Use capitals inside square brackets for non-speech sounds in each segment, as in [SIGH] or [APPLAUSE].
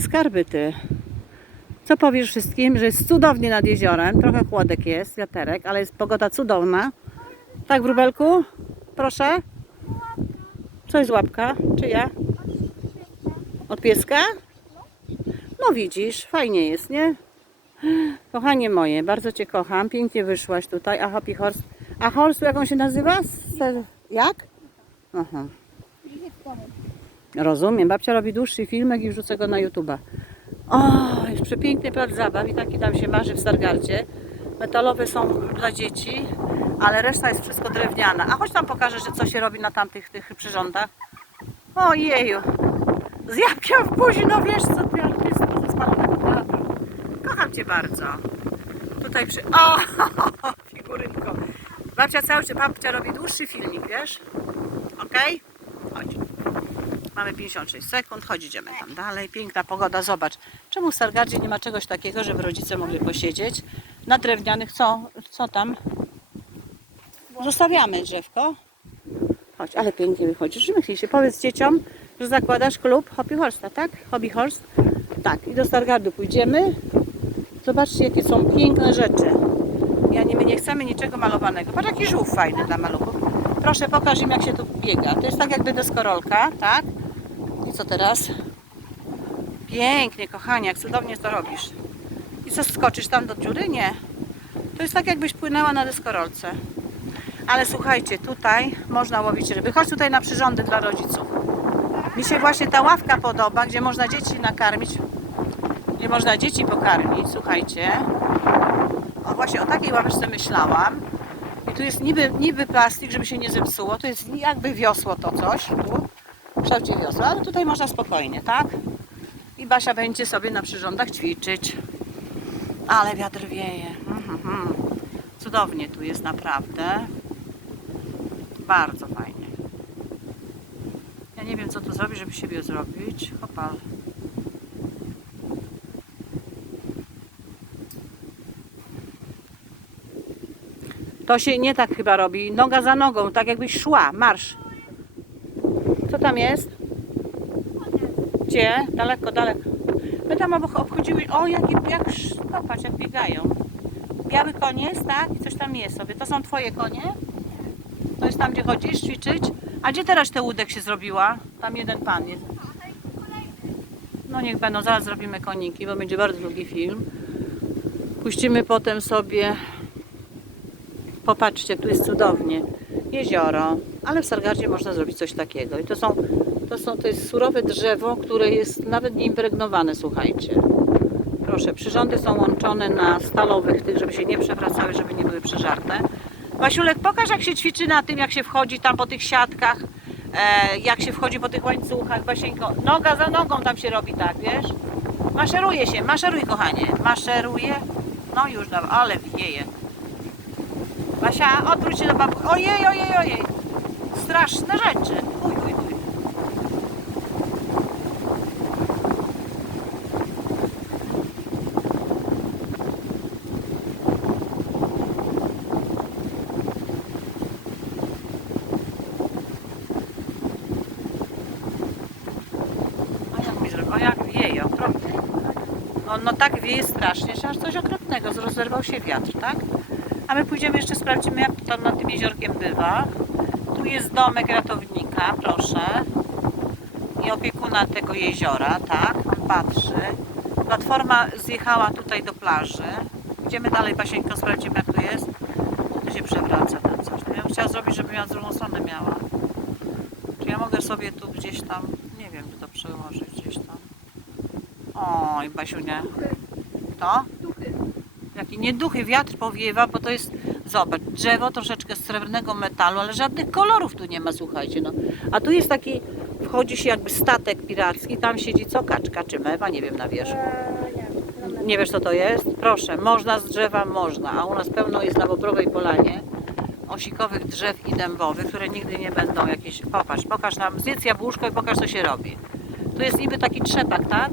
Skarby ty. Co powiesz wszystkim, że jest cudownie nad jeziorem, trochę chłodek jest, wiaterek, ale jest pogoda cudowna. Tak, wróbelku? Proszę. Co jest łapka? Czyja? Od pieska? No widzisz, fajnie jest, nie? Kochanie moje, bardzo Cię kocham, pięknie wyszłaś tutaj. A Happy Horse. A Horse, jak on się nazywa? Jak? Aha. Rozumiem. Babcia robi dłuższy filmek i wrzucę go na YouTube'a. O, jest przepiękny plac zabaw i taki tam się marzy w Stargardzie. Metalowe są dla dzieci, ale reszta jest wszystko drewniana. A chodź tam pokażę, że co się robi na tamtych tych przyrządach. Ojeju. Z jabłkiem w buzi, no wiesz co, ty artysta ze spalonego teatru. Kocham Cię bardzo. Tutaj przy... O, [LAUGHS] figurynko. Babcia cały czas, babcia robi dłuższy filmik, wiesz? Okej? Chodź. Mamy 56 sekund, chodź, idziemy tam dalej. Piękna pogoda, zobacz. Czemu w Stargardzie nie ma czegoś takiego, żeby rodzice mogli posiedzieć na drewnianych, co, co tam? Zostawiamy drzewko. Chodź, ale pięknie wychodzisz. Myślisz się, powiedz dzieciom, że zakładasz klub Hobby Horsta, tak? Hobby Horse? Tak, i do Stargardu pójdziemy. Zobaczcie, jakie są piękne rzeczy. Ja nie, my nie chcemy niczego malowanego. Patrz, jaki żółw fajny dla maluchów. Proszę, pokaż im, jak się tu biega. To jest tak jakby deskorolka, tak? Co teraz? Pięknie, kochanie, jak cudownie to robisz. I co, skoczysz tam do dziury? Nie. To jest tak, jakbyś płynęła na deskorolce. Ale słuchajcie, tutaj można łowić ryby. Chodź tutaj na przyrządy dla rodziców. Mi się właśnie ta ławka podoba, gdzie można dzieci nakarmić. Gdzie można dzieci pokarmić, słuchajcie. O właśnie o takiej ławeczce myślałam. I tu jest niby, niby plastik, żeby się nie zepsuło. To jest jakby wiosło to coś. Tu, kształcie wiosła, ale tutaj można spokojnie, tak? I Basia będzie sobie na przyrządach ćwiczyć. Ale wiatr wieje. Mhm. Cudownie tu jest naprawdę. Bardzo fajnie. Ja nie wiem co tu zrobić, żeby siebie zrobić. Hopal. To się nie tak chyba robi. Noga za nogą, tak jakbyś szła. Marsz. Tam jest? Gdzie? Daleko, daleko. My tam obchodziły. O, jak, sz- popatrz, jak biegają. Biały jest, tak? I coś tam jest sobie. To są twoje konie? To jest tam, gdzie chodzisz ćwiczyć? A gdzie teraz te łódek się zrobiła? Tam jeden pan jest. No niech będą, zaraz zrobimy koniki, bo będzie bardzo długi film. Puścimy potem sobie Popatrzcie, tu jest cudownie. Jezioro, ale w Sargardzie można zrobić coś takiego. I to są, to są, to jest surowe drzewo, które jest nawet nie impregnowane, słuchajcie. Proszę, przyrządy są łączone na stalowych tych, żeby się nie przewracały, żeby nie były przeżarte. Wasiulek, pokaż jak się ćwiczy na tym, jak się wchodzi tam po tych siatkach, e, jak się wchodzi po tych łańcuchach, Basieńko. Noga za nogą tam się robi tak, wiesz? Maszeruje się, maszeruj kochanie. Maszeruje. No już, ale wieje. Basia, odwróć się do babu. Ojej, ojej, ojej. Straszne rzeczy. Uj, uj, uj. No, tak wieje strasznie, że aż coś okropnego. Rozerwał się wiatr, tak? A my pójdziemy jeszcze sprawdzimy, jak tam nad tym jeziorkiem bywa. Tu jest domek ratownika, proszę. I opiekuna tego jeziora, tak? On patrzy. Platforma zjechała tutaj do plaży. Idziemy dalej, Basieńko, sprawdzimy, jak tu jest. Tu się przewraca ten coś. No ja bym chciała zrobić, żeby miała drugą stronę miała. Czy ja mogę sobie tu gdzieś tam, nie wiem, czy to przełożyć gdzieś tam. Oj, Basiunia. To? Jaki nie duchy, wiatr powiewa, bo to jest, zobacz, drzewo troszeczkę z srebrnego metalu, ale żadnych kolorów tu nie ma, słuchajcie, no. A tu jest taki, wchodzi się jakby statek piracki, tam siedzi co, kaczka czy mewa, nie wiem, na wierzchu. Nie wiesz, co to jest? Proszę, można z drzewa, można, a u nas pełno jest na Bobrowej Polanie osikowych drzew i dębowych, które nigdy nie będą jakieś, popatrz, pokaż nam, zjedz jabłuszko i pokaż, co się robi. Tu jest niby taki trzepak, tak?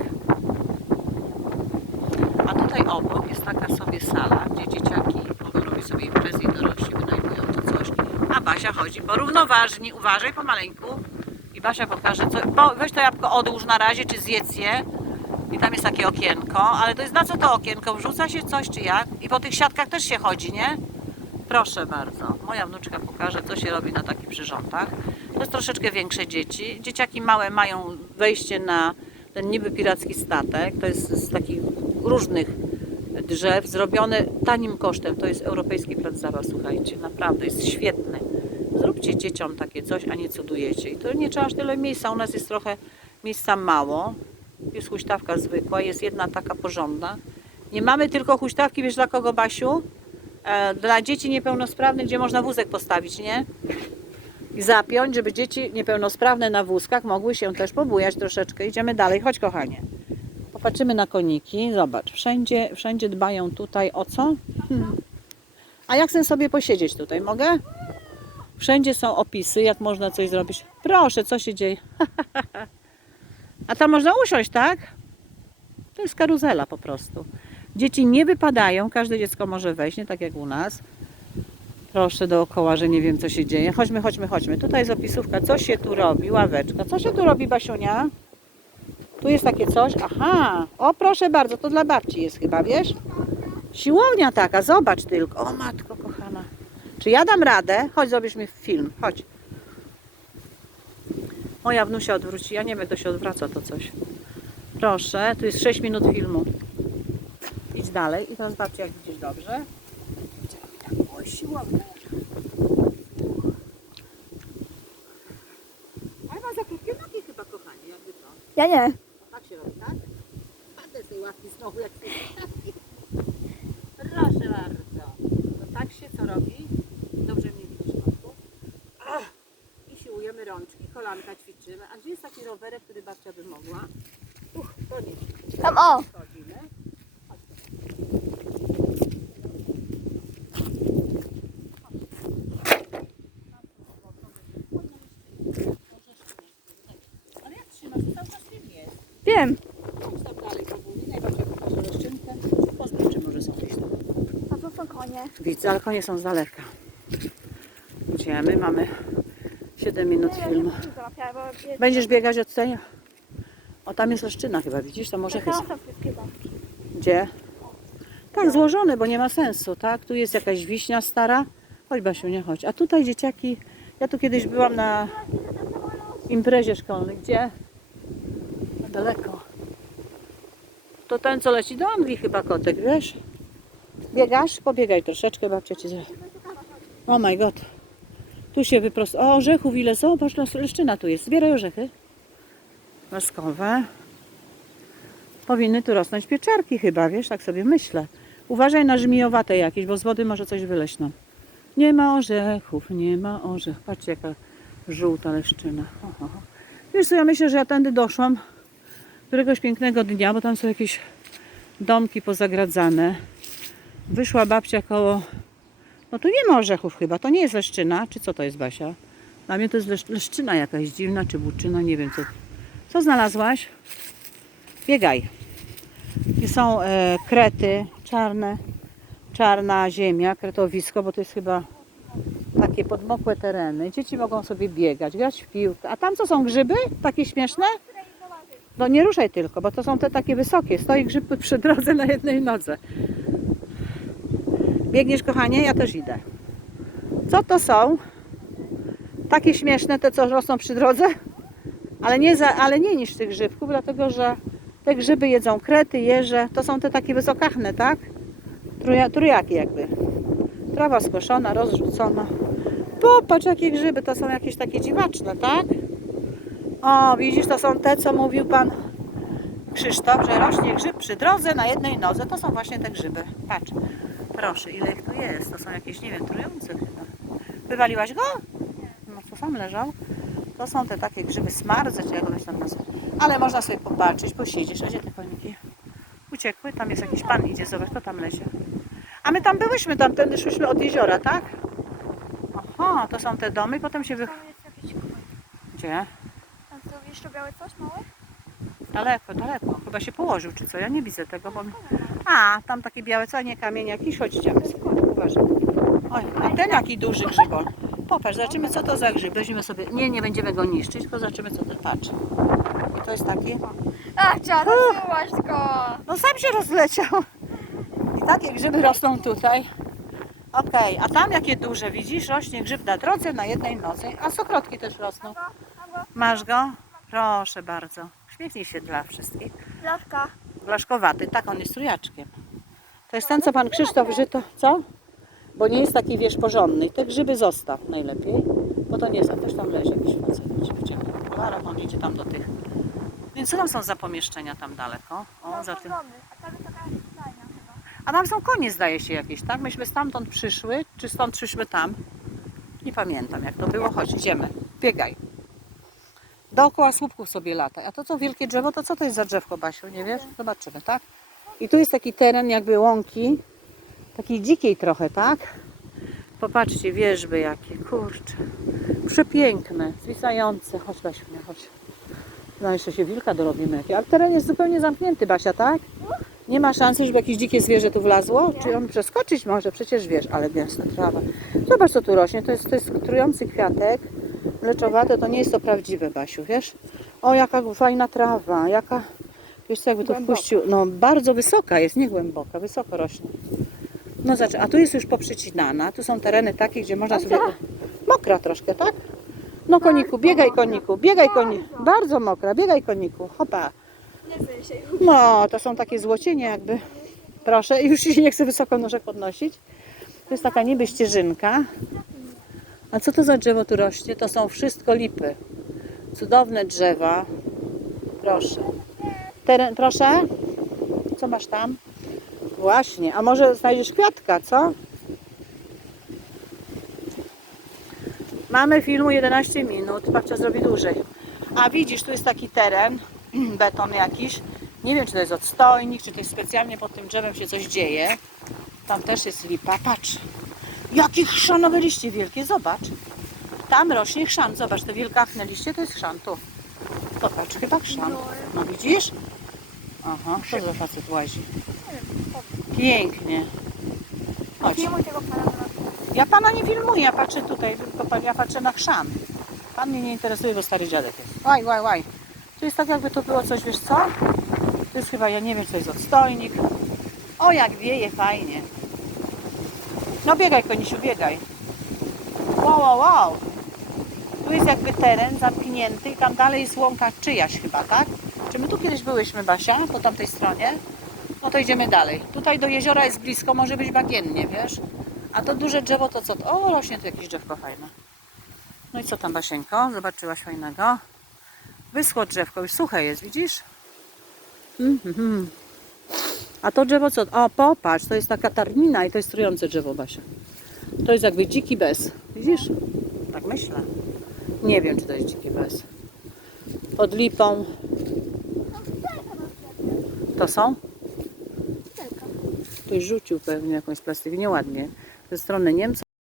Tutaj obok jest taka sobie sala, gdzie dzieciaki robić sobie imprezy i dorośli wynajmują to coś. A Basia chodzi porównoważni, uważaj pomaleńku. I Basia pokaże, co, po, weź to jabłko odłóż na razie, czy zjedz je. I tam jest takie okienko, ale to jest na co to okienko? Wrzuca się coś czy jak? I po tych siatkach też się chodzi, nie? Proszę bardzo. Moja wnuczka pokaże, co się robi na takich przyrządach. To jest troszeczkę większe dzieci. Dzieciaki małe mają wejście na ten niby piracki statek. To jest z takich różnych drzew, zrobione tanim kosztem. To jest Europejski Plac Zabaw, słuchajcie. Naprawdę jest świetny. Zróbcie dzieciom takie coś, a nie cudujecie. I to nie trzeba aż tyle miejsca. U nas jest trochę miejsca mało. Jest huśtawka zwykła, jest jedna taka porządna. Nie mamy tylko huśtawki, wiesz dla kogo, Basiu? E, dla dzieci niepełnosprawnych, gdzie można wózek postawić, nie? I zapiąć, żeby dzieci niepełnosprawne na wózkach mogły się też pobujać troszeczkę. Idziemy dalej, chodź kochanie. Popatrzymy na koniki. Zobacz, wszędzie, wszędzie dbają tutaj o co? Hmm. A jak chcę sobie posiedzieć tutaj, mogę? Wszędzie są opisy, jak można coś zrobić. Proszę, co się dzieje? [LAUGHS] A tam można usiąść, tak? To jest karuzela po prostu. Dzieci nie wypadają, każde dziecko może wejść, nie tak jak u nas. Proszę dookoła, że nie wiem co się dzieje. Chodźmy, chodźmy, chodźmy. Tutaj jest opisówka, co się tu robi, ławeczka. Co się tu robi, Basiunia? Tu jest takie coś. Aha, o proszę bardzo, to dla babci jest chyba, wiesz? Siłownia taka, zobacz tylko. O matko kochana. Czy ja dam radę? Chodź, zrobisz mi film, chodź. Moja wnusia odwróci, ja nie wiem to się odwraca to coś. Proszę, tu jest 6 minut filmu. Idź dalej i teraz babcia jak widzisz dobrze. Oj, siłownia. Ale ma za krótkie nogi chyba. Ja nie. Tak się robi, tak? Ławki znowu, jak Proszę bardzo. To tak się co robi? Dobrze mnie widzisz, Matku? I siłujemy rączki, kolanka ćwiczymy. A gdzie jest taki rowerek, który babcia by mogła? Uch, to nie. Tam o. Chodzimy. Ale jak trzymasz, to cały czas film jest. Wiem. Chodź tam dalej, powoli. Najbardziej pokażę roszczynkę. Pozdrów, czy może są gdzieś tam. A to są konie. Widzę, ale konie są z daleka. Idziemy, mamy 7 minut filmu. Będziesz biegać od tej? O, tam jest leszczyna chyba, widzisz? To może chyba. Gdzie? Tak, złożone, bo nie ma sensu, tak? Tu jest jakaś wiśnia stara. Chodź Basiu, nie chodź. A tutaj dzieciaki, ja tu kiedyś byłam na imprezie szkolnej. Gdzie? Daleko. To ten, co leci do Anglii chyba kotek, wiesz? Biegasz? Pobiegaj troszeczkę, babcia cię zje. Oh my god. Tu się wyprost... O, orzechów ile? Zobacz, las- leszczyna tu jest. Zbieraj orzechy. Laskowe. Powinny tu rosnąć pieczarki chyba, wiesz, tak sobie myślę. Uważaj na żmijowate jakieś, bo z wody może coś wyleść nam. Nie ma orzechów, nie ma orzechów. Patrzcie jaka żółta leszczyna. Ho, ho, ho. Wiesz co, ja myślę, że ja tędy doszłam któregoś pięknego dnia, bo tam są jakieś domki pozagradzane. Wyszła babcia koło... No tu nie ma orzechów chyba, to nie jest leszczyna. Czy co to jest, Basia? Dla mnie to jest lesz- leszczyna jakaś dziwna, czy buczyna, nie wiem co. Co znalazłaś? Biegaj. I są e, krety czarne, czarna ziemia, kretowisko, bo to jest chyba takie podmokłe tereny. Dzieci mogą sobie biegać, grać w piłkę. A tam co są grzyby? Takie śmieszne? No nie ruszaj tylko, bo to są te takie wysokie. Stoi grzyb przy drodze na jednej nodze. Biegniesz, kochanie? Ja też idę. Co to są? Takie śmieszne, te co rosną przy drodze? Ale nie, za, ale nie niż tych grzybków, dlatego że te grzyby jedzą krety, jeże. To są te takie wysokachne, tak? Truja, trójaki jakby. Trawa skoszona, rozrzucona. Popatrz jakie grzyby, to są jakieś takie dziwaczne, tak? O, widzisz, to są te, co mówił pan Krzysztof, że rośnie grzyb przy drodze na jednej nodze. To są właśnie te grzyby. Patrz. Proszę, ile ich tu jest. To są jakieś, nie wiem, trujące chyba. Wywaliłaś go? No to sam leżał. To są te takie grzyby smardze, czy jak one się tam nazywa. Ale można sobie popatrzeć, posiedzieć. A gdzie te koniki? Uciekły? Tam jest jakiś pan idzie, zobacz, to tam lezie. A my tam byłyśmy, tamtędy szłyśmy od jeziora, tak? Aha, to są te domy, potem się wy... Tam jest jakiś koń. Gdzie? Tam co, jeszcze białe coś małe? Daleko, daleko. Chyba się położył, czy co? Ja nie widzę tego, bo... A, tam takie białe, co? Nie kamieniaki. Chodź, idziemy. Uważaj. Oj, a ten jaki duży grzybol. Popatrz, zobaczymy co to za grzyb. Weźmiemy sobie... Nie, nie będziemy go niszczyć, tylko zobaczymy co to... Patrz. I to jest taki. A, rozsyłać go. No sam się rozleciał. I takie grzyby rosną tutaj. Okej, a tam jakie duże, widzisz? Rośnie grzyb na drodze na jednej nocy, a sokrotki też rosną. Masz go? Proszę bardzo. Śmiechnij się dla wszystkich. Blaszka. Blaszkowaty, tak, on jest trójaczkiem. To jest ten, co pan Krzysztof Żyto, co? Bo nie jest taki, wiesz, porządny. Te grzyby zostaw najlepiej, bo to nie jest, a też tam leży jakiś facet. Zaraz on idzie tam do tych. Więc co tam są za pomieszczenia tam daleko? O, za tym. A tam są konie, zdaje się, jakieś, tak? Myśmy stamtąd przyszły, czy stąd przyszły tam? Nie pamiętam, jak to było. Chodź, idziemy. Biegaj. Dookoła słupków sobie lata. A to co, wielkie drzewo, to co to jest za drzewko, Basiu? Nie wiesz? Zobaczymy, tak? I tu jest taki teren jakby łąki, takiej dzikiej trochę, tak? Popatrzcie, wieżby jakie, kurczę. Przepiękne, zwisające. Chodź, Basiu, nie, chodź. No jeszcze się wilka dorobimy. jakie. Ale teren jest zupełnie zamknięty, Basia, tak? Nie ma szansy, żeby jakieś dzikie zwierzę tu wlazło? Czy on przeskoczyć może? Przecież wiesz, ale gęsta trawa. Zobacz, co tu rośnie. To jest, to jest trujący kwiatek. Mleczowate to nie jest to prawdziwe, Basiu, wiesz? O, jaka fajna trawa, jaka... Wiesz co, jakby to Głęboka. wpuścił... No, bardzo wysoka jest, nie głęboka, wysoko rośnie. No zobacz, a tu jest już poprzecinana. Tu są tereny takie, gdzie można sobie... Mokra troszkę, tak? No koniku, biegaj koniku, biegaj koniku. Bardzo mokra, biegaj koniku. Hopa. No, to są takie złocienie jakby. Proszę, już się nie chcę wysoko nóżek podnosić. To jest taka niby ścieżynka. A co to za drzewo tu rośnie? To są wszystko lipy. Cudowne drzewa. Proszę. Teren, proszę? Co masz tam? Właśnie, a może znajdziesz kwiatka, co? Mamy filmu 11 minut, babcia zrobi dłużej. A widzisz, tu jest taki teren, [CLEARS THROAT] beton jakiś. Nie wiem, czy to jest odstojnik, czy to jest specjalnie pod tym drzewem się coś dzieje. Tam też jest lipa. Patrz, jakie chrzanowe liście wielkie, zobacz. Tam rośnie chrzan, zobacz, te wielgachne liście to jest chrzan, tu. Popatrz, chyba chrzan. No widzisz? Aha, co za facet łazi. Pięknie. Chodź. Ja pana nie filmuję, ja patrzę tutaj, tylko ja patrzę na chrzan. Pan mnie nie interesuje, bo stary dziadek jest. Łaj, łaj, łaj. Tu jest tak jakby to było coś, wiesz co? To jest chyba, ja nie wiem, to jest odstojnik. O, jak wieje, fajnie. No biegaj, konisiu, biegaj. Wow, wow, wow. Tu jest jakby teren zamknięty i tam dalej jest łąka czyjaś chyba, tak? Czy my tu kiedyś byłyśmy, Basia, po tamtej stronie? No to idziemy dalej. Tutaj do jeziora jest blisko, może być bagiennie, wiesz? A to duże drzewo to co? O, rośnie tu jakieś drzewko fajne. No i co tam, Basieńko? Zobaczyłaś fajnego? Wyschło drzewko, już suche jest, widzisz? Mhm. A to drzewo co? O, popatrz, to jest taka tarnina i to jest trujące drzewo, Basia. To jest jakby dziki bez. Widzisz? Tak myślę. Nie wiem, czy to jest dziki bez. Pod lipą. To są? Ktoś rzucił pewnie jakąś plastykę, nieładnie. Ze strony Niemców.